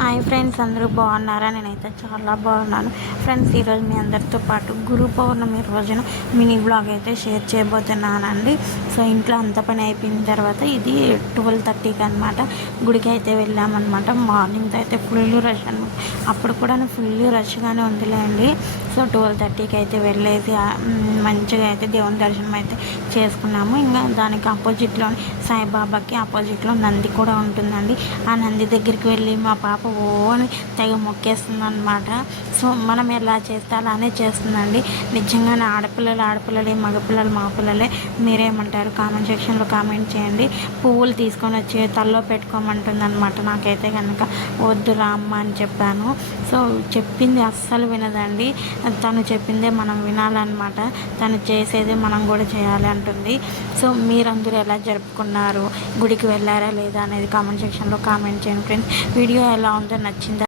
Hi friends అందరూ బాగున్నారా? నేనైతే చాలా బాగున్నాను. ఫ్రెండ్స్ ఈరోజు మీ అందరితో పాటు గురు పౌర్ణమి రోజున మినీ బ్లాగ్ అయితే షేర్ చేయబోతున్నానండి. సో ఇంట్లో అంత పని అయిపోయిన తర్వాత ఇది ట్వెల్వ్ థర్టీకి అనమాట గుడికి అయితే వెళ్ళామన్నమాట. మార్నింగ్ అయితే ఫుల్ రష్ అనమాట అప్పుడు కూడా ఫుల్ రష్గానే ఉందిలేండి. సో ట్వెల్వ్ థర్టీకి అయితే వెళ్ళేసి మంచిగా అయితే దేవుని దర్శనం అయితే చేసుకున్నాము. ఇంకా దానికి ఆపోజిట్లో సాయిబాబాకి ఆపోజిట్లో నంది కూడా ఉంటుందండి. ఆ నంది దగ్గరికి వెళ్ళి మా పాప ఓ అని తెగ మొక్కేస్తుంది అనమాట సో మనం ఎలా చేస్తే అలానే చేస్తుందండి. నిజంగానే ఆడపిల్లలు ఆడపిల్లలే మగపిల్లలు మా పిల్లలే మీరేమంటారు? కామెంట్ సెక్షన్లో కామెంట్ చేయండి. పువ్వులు తీసుకొని వచ్చి తల్లో పెట్టుకోమంటుంది అనమాట నాకైతే కనుక వద్దు రామ్మ అని చెప్పాను. సో చెప్పింది అస్సలు వినదండి. తను చెప్పిందే మనం వినాలన్నమాట. తను చేసేదే మనం కూడా చేయాలి అంటుంది. సో మీరందరూ ఎలా జరుపుకున్నారు? గుడికి వెళ్ళారా లేదా అనేది కామెంట్ సెక్షన్లో కామెంట్ చేయండి ఫ్రెండ్స్ వీడియో ఎలా ఉందో నచ్చిందా?